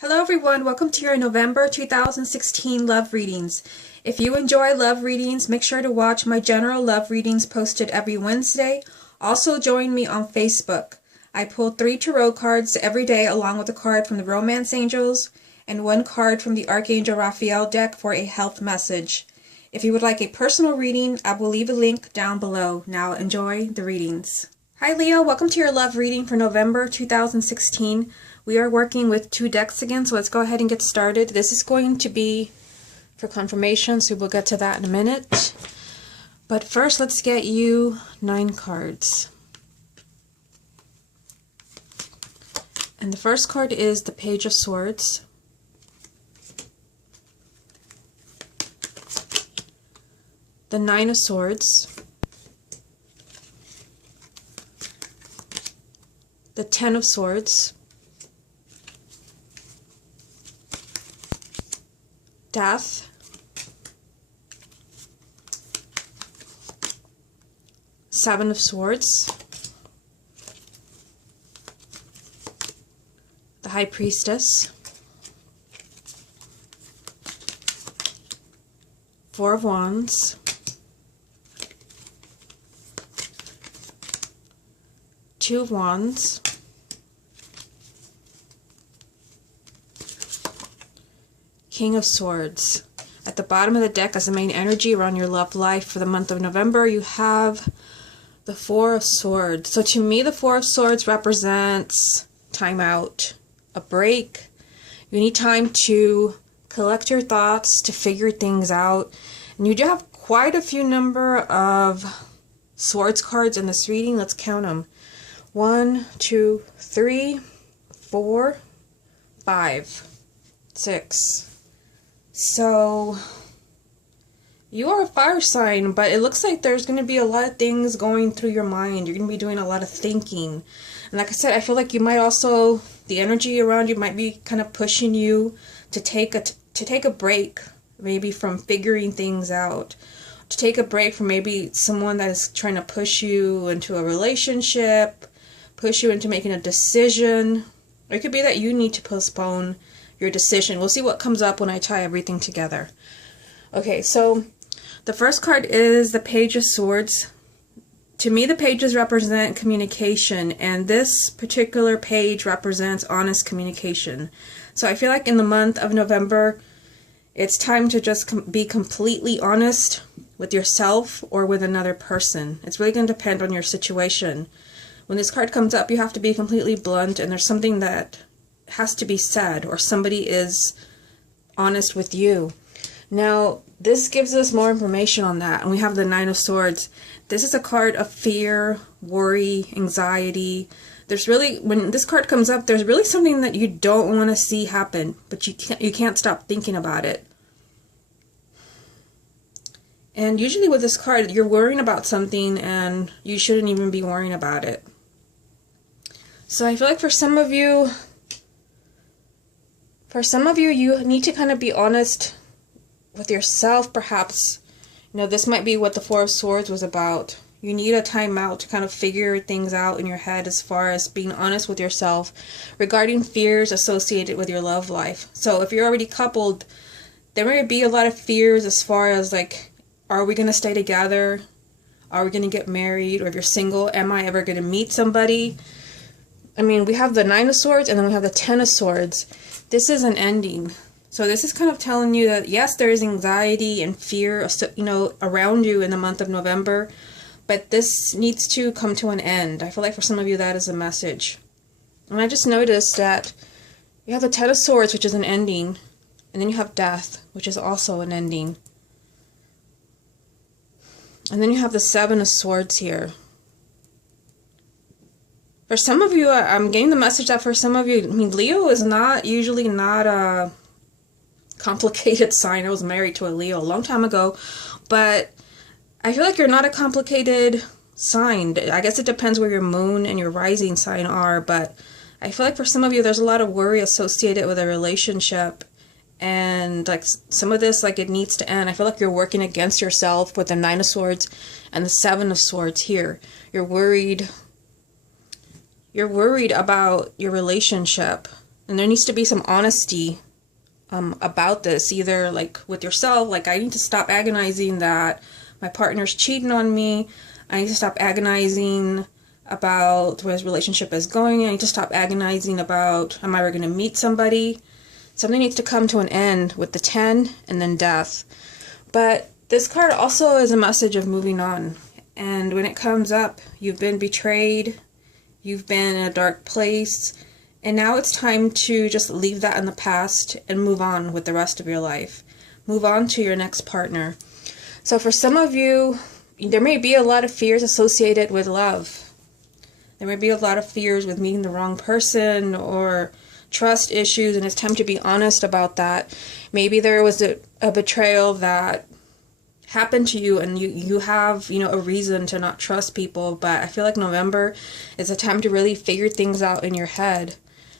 Hello everyone, welcome to your November 2016 love readings. If you enjoy love readings, make sure to watch my general love readings posted every Wednesday. Also join me on Facebook. I pull 3 tarot cards every day along with a card from the Romance Angels and 1 card from the Archangel Raphael deck for a health message. If you would like a personal reading, I will leave a link down below. Now enjoy the readings. Hi Leo, welcome to your love reading for November 2016. We are working with 2 decks again, so let's go ahead and get started. This is going to be for confirmation, so we'll get to that in a minute. But first, let's get you 9 cards. And the first card is the Page of Swords. The 9 of Swords. The 10 of Swords. Death. Seven of Swords. The High Priestess. 4 of Wands. 2 of Wands. King of Swords. At the bottom of the deck as the main energy around your love life for the month of November, you have the 4 of Swords. So to me, the 4 of Swords represents time out, a break. You need time to collect your thoughts, to figure things out. And you do have quite a few number of Swords cards in this reading. Let's count them. 1, 2, 3, 4, 5, 6. So, you are a fire sign, but it looks like there's going to be a lot of things going through your mind. You're going to be doing a lot of thinking. And like I said, I feel like you might also, the energy around you might be kind of pushing you to take a break, maybe from figuring things out. To take a break from maybe someone that is trying to push you into a relationship, push you into making a decision. Or it could be that you need to postpone your decision. We'll see what comes up when I tie everything together. Okay, so the first card is the Page of Swords. To me, the pages represent communication, and this particular page represents honest communication. So I feel like in the month of November, it's time to just be completely honest with yourself or with another person. It's really going to depend on your situation. When this card comes up, you have to be completely blunt, and there's something that has to be said, or somebody is honest with you. Now, this gives us more information on that, and we have the 9 of Swords. This is a card of fear, worry, anxiety. There's really, when this card comes up, there's really something that you don't want to see happen, but you can't stop thinking about it. And usually with this card, you're worrying about something, and you shouldn't even be worrying about it. So I feel like for some of you, you need to kind of be honest with yourself, perhaps. You know, this might be what the 4 of Swords was about. You need a time out to kind of figure things out in your head as far as being honest with yourself regarding fears associated with your love life. So if you're already coupled, there may be a lot of fears as far as like, are we going to stay together? Are we going to get married? Or if you're single, am I ever going to meet somebody? I mean, we have the 9 of Swords and then we have the 10 of Swords. This is an ending. So this is kind of telling you that, yes, there is anxiety and fear, you know, around you in the month of November, but this needs to come to an end. I feel like for some of you that is a message. And I just noticed that you have the 10 of Swords, which is an ending, and then you have Death, which is also an ending. And then you have the 7 of Swords here. For some of you, I'm getting the message that for some of you, I mean, Leo is usually not a complicated sign. I was married to a Leo a long time ago, but I feel like you're not a complicated sign. I guess it depends where your moon and your rising sign are, but I feel like for some of you, there's a lot of worry associated with a relationship, and like some of this, like it needs to end. I feel like you're working against yourself with the 9 of Swords and the 7 of Swords here. You're worried about your relationship. And there needs to be some honesty about this, either like with yourself, like I need to stop agonizing that my partner's cheating on me. I need to stop agonizing about where his relationship is going. I need to stop agonizing about, am I ever going to meet somebody? Something needs to come to an end with the 10 and then death. But this card also is a message of moving on. And when it comes up, you've been betrayed, you've been in a dark place, and now it's time to just leave that in the past and move on with the rest of your life. Move on to your next partner. So for some of you, there may be a lot of fears associated with love. There may be a lot of fears with meeting the wrong person or trust issues, and it's time to be honest about that. Maybe there was a betrayal that happened to you, and you have, a reason to not trust people, but I feel like November is a time to really figure things out in your head.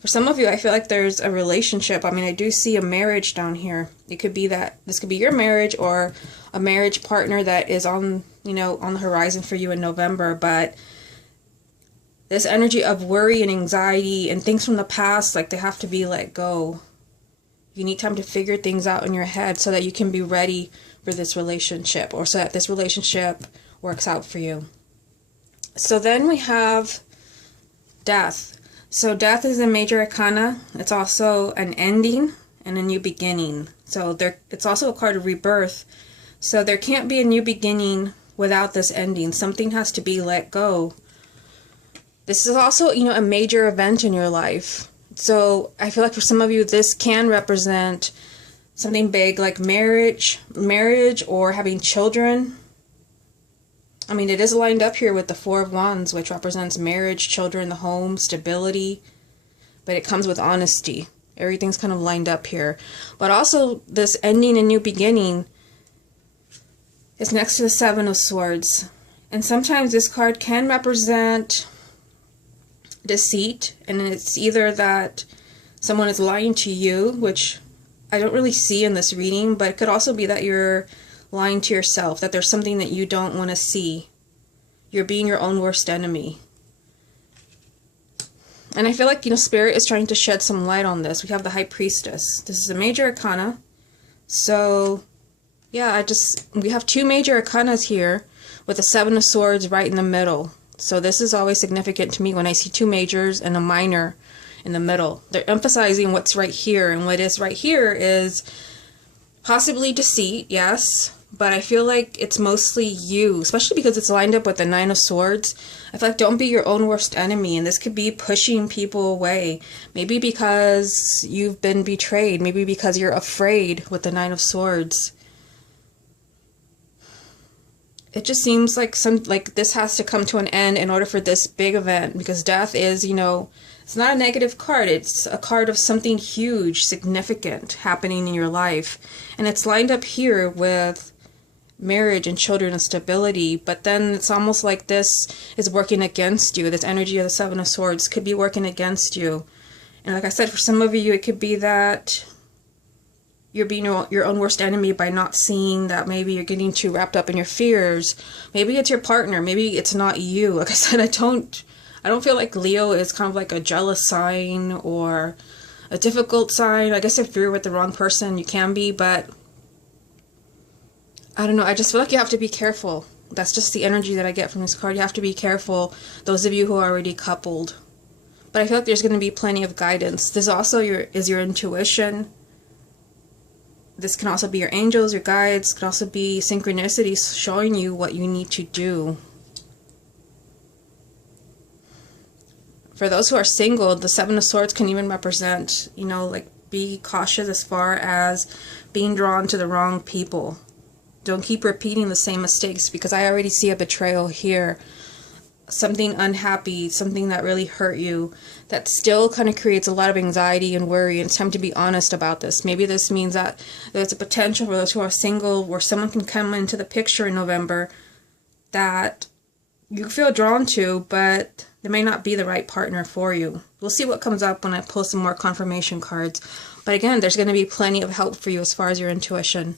For some of you, I feel like there's a relationship. I mean, I do see a marriage down here. It could be that this could be your marriage or a marriage partner that is on the horizon for you in November, but this energy of worry and anxiety and things from the past, like they have to be let go. You need time to figure things out in your head so that you can be ready for this relationship, or so that this relationship works out for you. So then we have death. So death is a major arcana. It's also an ending and a new beginning. So it's also a card of rebirth. So there can't be a new beginning without this ending. Something has to be let go. This is also, a major event in your life. So I feel like for some of you, this can represent something big like marriage or having children. I mean, it is lined up here with the Four of Wands, which represents marriage, children, the home, stability. But it comes with honesty. Everything's kind of lined up here. But also, this ending and new beginning is next to the Seven of Swords. And sometimes this card can represent deceit, and it's either that someone is lying to you, which I don't really see in this reading, but it could also be that you're lying to yourself, that there's something that you don't want to see. You're being your own worst enemy. And I feel like, Spirit is trying to shed some light on this. We have the High Priestess. This is a major arcana. So, yeah, we have two major arcanas here with the Seven of Swords right in the middle. So this is always significant to me when I see two majors and a minor in the middle. They're emphasizing what's right here, and what is right here is possibly deceit, yes, but I feel like it's mostly you, especially because it's lined up with the Nine of Swords. I feel like don't be your own worst enemy, and this could be pushing people away. Maybe because you've been betrayed, maybe because you're afraid with the Nine of Swords. It just seems like this has to come to an end in order for this big event, because death is, it's not a negative card. It's a card of something huge, significant happening in your life. And it's lined up here with marriage and children and stability, but then it's almost like this is working against you. This energy of the Seven of Swords could be working against you. And like I said, for some of you, it could be that you're being your own worst enemy by not seeing that maybe you're getting too wrapped up in your fears. Maybe it's your partner. Maybe it's not you. Like I said, I don't feel like Leo is kind of like a jealous sign or a difficult sign. I guess if you're with the wrong person, you can be, but I don't know. I just feel like you have to be careful. That's just the energy that I get from this card. You have to be careful, those of you who are already coupled. But I feel like there's going to be plenty of guidance. This also is your intuition. This can also be your angels, your guides. It can also be synchronicities showing you what you need to do. For those who are single, the Seven of Swords can even represent, be cautious as far as being drawn to the wrong people. Don't keep repeating the same mistakes, because I already see a betrayal here. Something unhappy, something that really hurt you, that still kind of creates a lot of anxiety and worry, and it's time to be honest about this. Maybe this means that there's a potential for those who are single where someone can come into the picture in November that you feel drawn to, but they may not be the right partner for you. We'll see what comes up when I pull some more confirmation cards. But again, there's going to be plenty of help for you as far as your intuition.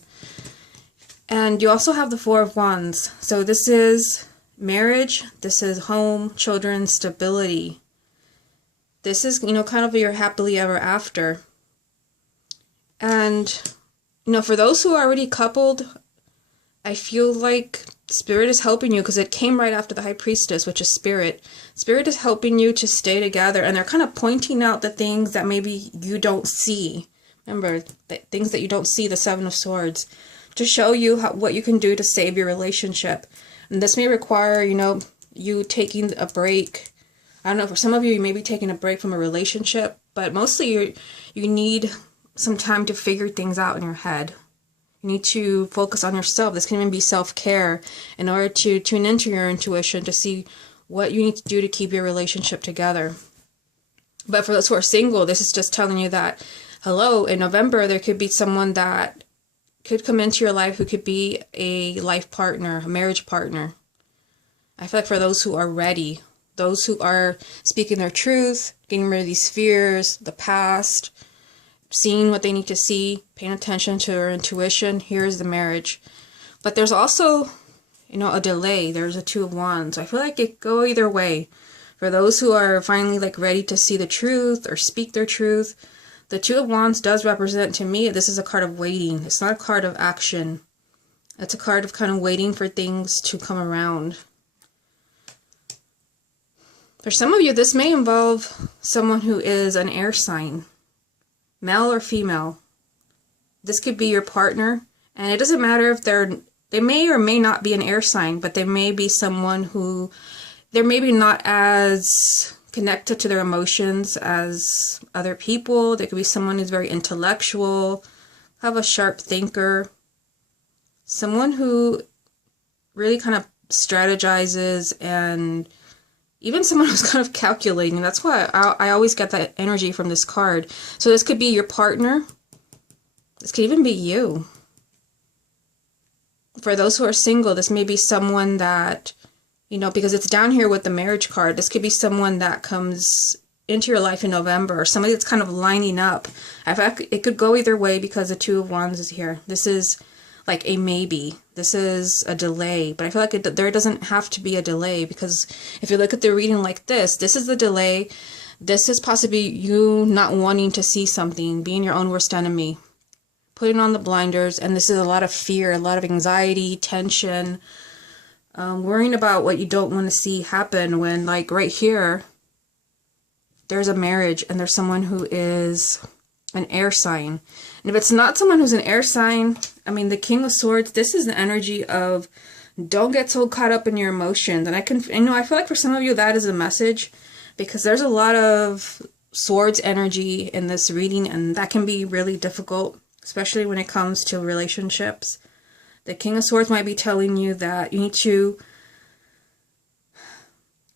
And you also have the Four of Wands. So this is marriage, this is home, children, stability. This is, kind of your happily ever after. And, for those who are already coupled, I feel like Spirit is helping you, because it came right after the High Priestess, which is Spirit. Spirit is helping you to stay together, and they're kind of pointing out the things that maybe you don't see. Remember, the things that you don't see, the Seven of Swords, to show you what you can do to save your relationship. And this may require, you taking a break. I don't know, for some of you may be taking a break from a relationship, but mostly you need some time to figure things out in your head. You need to focus on yourself. This can even be self-care in order to tune into your intuition to see what you need to do to keep your relationship together. But for those who are single, this is just telling you that, hello, in November, there could be someone that could come into your life who could be a life partner, a marriage partner. I feel like for those who are ready, those who are speaking their truth, getting rid of these fears, the past, seeing what they need to see, paying attention to their intuition, here's the marriage. But there's also, a delay. There's a Two of Wands. I feel like it could go either way. For those who are finally ready to see the truth or speak their truth, the Two of Wands does represent, to me, this is a card of waiting. It's not a card of action. It's a card of kind of waiting for things to come around. For some of you, this may involve someone who is an air sign, male or female. This could be your partner, and it doesn't matter if they may or may not be an air sign, but they may be someone who, they're maybe not as connected to their emotions as other people. They could be someone who's very intellectual, have a sharp thinker, someone who really kind of strategizes, and even someone who's kind of calculating. That's why I always get that energy from this card. So this could be your partner. This could even be you. For those who are single, this may be someone that, because it's down here with the marriage card, this could be someone that comes into your life in November, or somebody that's kind of lining up. In fact, it could go either way because the Two of Wands is here. This is like a maybe. This is a delay, but I feel like there doesn't have to be a delay, because if you look at the reading like this is the delay. This is possibly you not wanting to see something, being your own worst enemy, putting on the blinders, and this is a lot of fear, a lot of anxiety, tension, worrying about what you don't want to see happen, when right here, there's a marriage and there's someone who is an air sign. And if it's not someone who's an air sign, the King of Swords, this is the energy of don't get so caught up in your emotions. And I feel like for some of you that is a message, because there's a lot of swords energy in this reading, and that can be really difficult, especially when it comes to relationships. The King of Swords might be telling you that you need to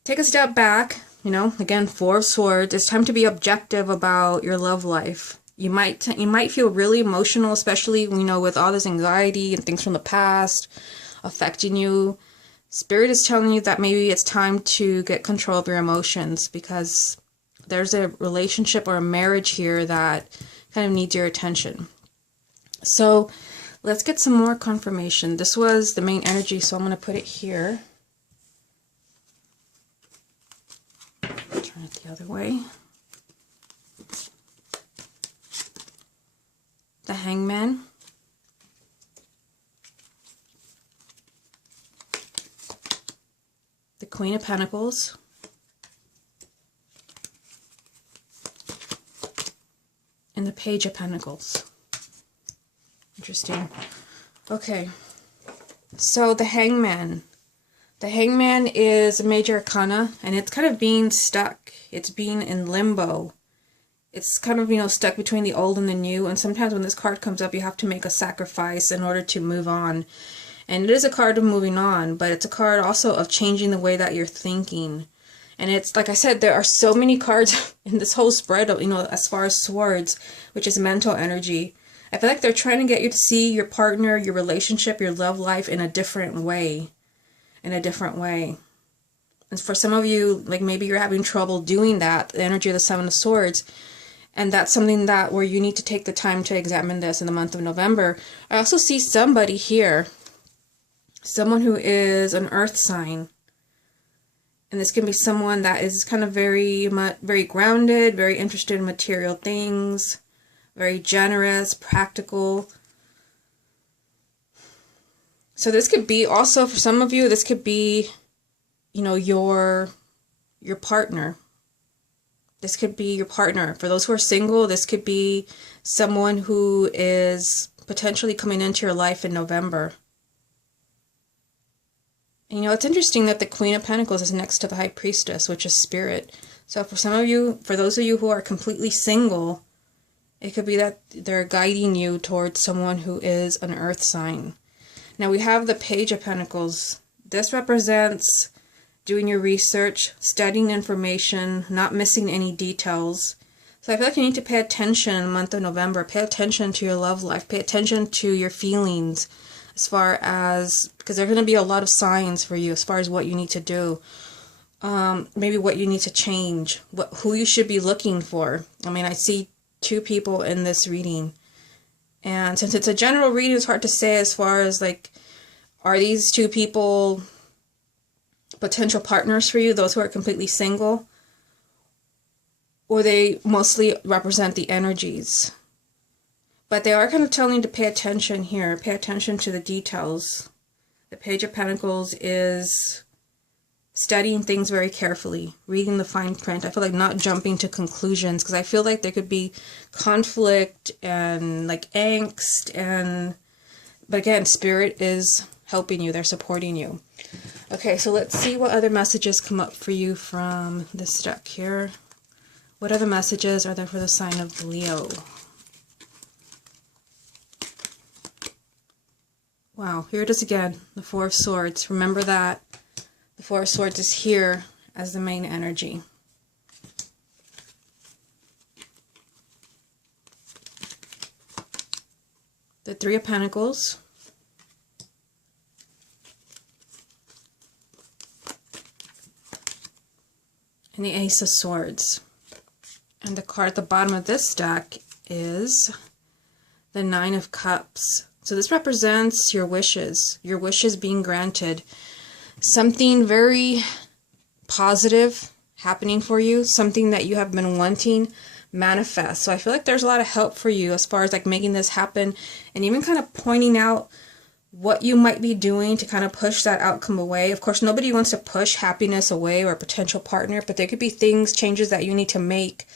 take a step back. Again, Four of Swords. It's time to be objective about your love life. You might feel really emotional, especially, with all this anxiety and things from the past affecting you. Spirit is telling you that maybe it's time to get control of your emotions, because there's a relationship or a marriage here that kind of needs your attention. So let's get some more confirmation. This was the main energy, so I'm going to put it here. Turn it the other way. The Hangman. The Queen of Pentacles. And the Page of Pentacles. Interesting. Okay. So the Hangman. The Hangman is a major arcana, and it's kind of being stuck. It's being in limbo. It's kind of, stuck between the old and the new, and sometimes when this card comes up, you have to make a sacrifice in order to move on. And it is a card of moving on, but it's a card also of changing the way that you're thinking. And it's, like I said, there are so many cards in this whole spread of, as far as swords, which is mental energy. I feel like they're trying to get you to see your partner, your relationship, your love life in a different way. And for some of you, maybe you're having trouble doing that, the energy of the Seven of Swords, and that's something where you need to take the time to examine this in the month of November. I also see somebody here, someone who is an earth sign, And this can be someone that is kind of very grounded, very interested in material things, very generous, practical. So this could be also, for some of you, this could be, you know, your partner. This could be your partner. For those who are single, this could be someone who is potentially coming into your life in November. And, you know, it's interesting that the Queen of Pentacles is next to the High Priestess, which is spirit. So for some of you, for those of you who are completely single, it could be that they're guiding you towards someone who is an earth sign. Now we have the Page of Pentacles. This represents doing your research, studying information, not missing any details. So I feel like you need to pay attention in the month of November. Pay attention to your love life. Pay attention to your feelings as far as, because there are going to be a lot of signs for you as far as what you need to do. Maybe what you need to change. Who you should be looking for. I mean, I see two people in this reading. And since it's a general reading, it's hard to say as far as like, are these two people potential partners for you, those who are completely single, or they mostly represent the energies. But they are kind of telling you to pay attention here, pay attention to the details. The Page of Pentacles is studying things very carefully, reading the fine print. I feel like not jumping to conclusions, because I feel like there could be conflict and like angst, but again, Spirit is helping you, they're supporting you. Okay, so let's see what other messages come up for you from this deck here. What other messages are there for the sign of Leo? Wow, here it is again, the Four of Swords. Remember that the Four of Swords is here as the main energy. The Three of Pentacles. And the Ace of Swords. And the card at the bottom of this deck is the Nine of Cups. So this represents your wishes being granted. Something very positive happening for you, something that you have been wanting manifest. So I feel like there's a lot of help for you as far as like making this happen, and even kind of pointing out what you might be doing to kind of push that outcome away. Of course, nobody wants to push happiness away or a potential partner, but there could be things, changes that you need to make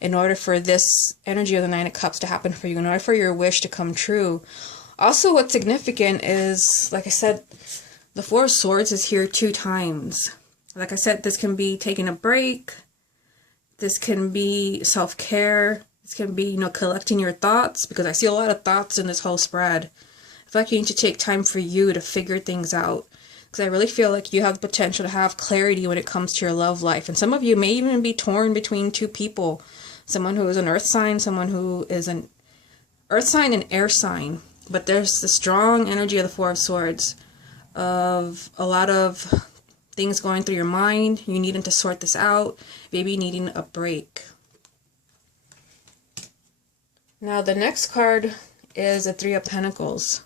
in order for this energy of the Nine of Cups to happen for you, in order for your wish to come true. Also, what's significant is, like I said, the Four of Swords is here 2 times. Like I said, this can be taking a break. This can be self-care. This can be, you know, collecting your thoughts, because I see a lot of thoughts in this whole spread. I feel like you need to take time for you to figure things out, because I really feel like you have the potential to have clarity when it comes to your love life. And some of you may even be torn between 2 people. Someone who is an earth sign, someone who is an earth sign and air sign. But there's the strong energy of the Four of Swords, of a lot of things going through your mind. You needing to sort this out, maybe needing a break. Now the next card is a Three of Pentacles.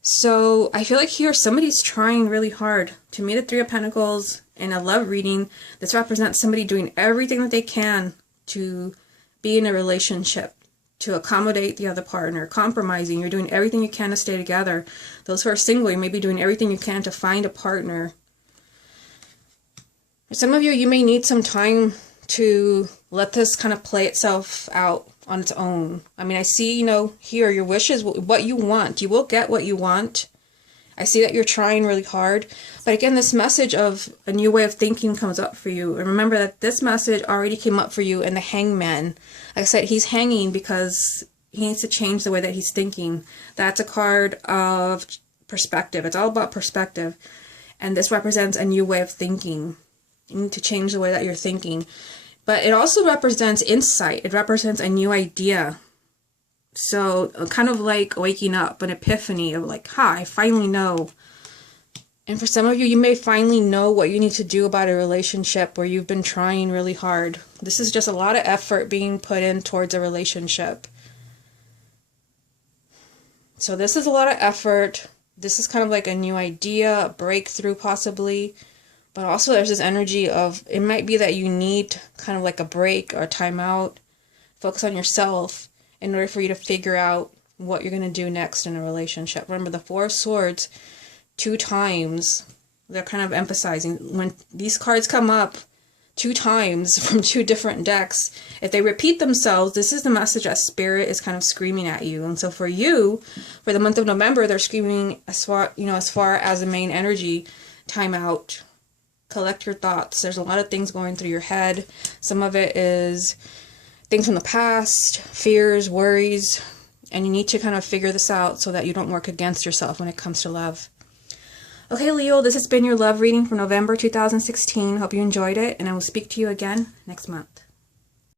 So I feel like here somebody's trying really hard. To me, the Three of Pentacles in a love reading, this represents somebody doing everything that they can to be in a relationship, to accommodate the other partner, compromising. You're doing everything you can to stay together. Those who are single, you may be doing everything you can to find a partner. For some of you, you may need some time to let this kind of play itself out on its own. I mean, I see, you know, here your wishes, what you want. You will get what you want. I see that you're trying really hard. But again, this message of a new way of thinking comes up for you. And remember that this message already came up for you in the Hangman. Like I said, he's hanging because he needs to change the way that he's thinking. That's a card of perspective. It's all about perspective. And this represents a new way of thinking. You need to change the way that you're thinking. But it also represents insight. It represents a new idea. So kind of like waking up, an epiphany of like, I finally know. And for some of you, you may finally know what you need to do about a relationship where you've been trying really hard. This is just a lot of effort being put in towards a relationship. So this is a lot of effort. This is kind of like a new idea, a breakthrough possibly. But also there's this energy of, it might be that you need kind of like a break or a timeout, focus on yourself in order for you to figure out what you're going to do next in a relationship. Remember, the Four of Swords, 2 times, they're kind of emphasizing, when these cards come up 2 times from 2 different decks, if they repeat themselves, this is the message that Spirit is kind of screaming at you. And so for you, for the month of November, they're screaming as far as the main energy, time out, collect your thoughts. There's a lot of things going through your head. Some of it is things from the past, fears, worries, and you need to kind of figure this out so that you don't work against yourself when it comes to love. Okay, Leo, this has been your love reading for November 2016. Hope you enjoyed it, and I will speak to you again next month.